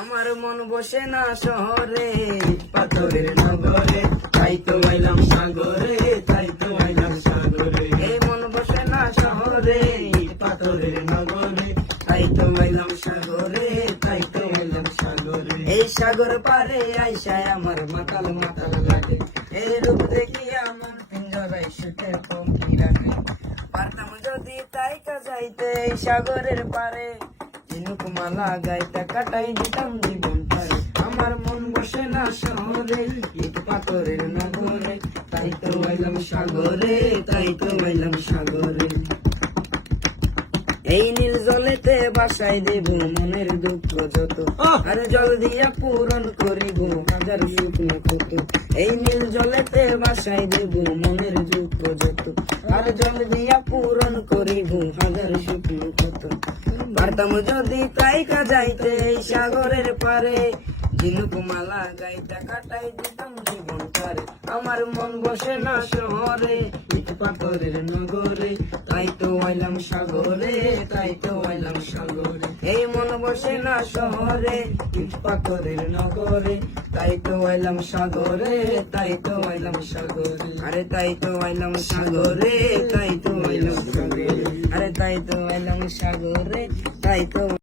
আমার মন বসে না শহরে, পাথরের নগরে, তাই তো আইলাম সাগরে, তাই তো আইলাম সাগরে। এই মন বসে না শহরে, পাথরের নগরে, তাই তো আইলাম সাগরে, তাই তো আইলাম সাগরে। এই সাগর পারে আইসায় আমার মাতাল মাতাল লাগে, এই রূপ দেখি আমার পিঞ্জরায় সুখের পঙ্কি রাখে। পারতাম যদি তাই কাজাইতে এই সাগরের পারে, ঝিনুক মালা গাইতে কাটাই দিতাম জীবনটায়। আমার মন বসে না শহরে, ইট পাথরের নগরে, তাই তো আইলাম সাগরে, তাই তো আইলাম সাগরে। এই নীল জলেতে বাসাই দেব মনের দুঃখ যত, আর জল দিয়া পূরণ করিব হাজার শুকনো ক্ষত। এই নীল জলেতে বাসাই দেব মনের দুঃখ যত, আর জল দিয়া পূরণ করিব হাজার শুকনো ক্ষত। পারতাম যদি তাই কাজাইতে এই সাগরের পারে, ঝিনুক মালা গাইতে কাটাই দিতাম জীবনটারে। আমার মন বসে না শহরে, ইট পাথরের নগরে, তাই তো আইলাম সাগরে, তাই তো আইলাম সাগরে। এই মন বসে না শহরে, ইট পাথরের নগরে, তাই তো আইলাম সাগরে, তাই তো আইলাম সাগরে। আরে তাই তো আইলাম সাগরে, তাই তো আইলাম সাগরে। আরে তাই তো আইলাম সাগরে, তাই তো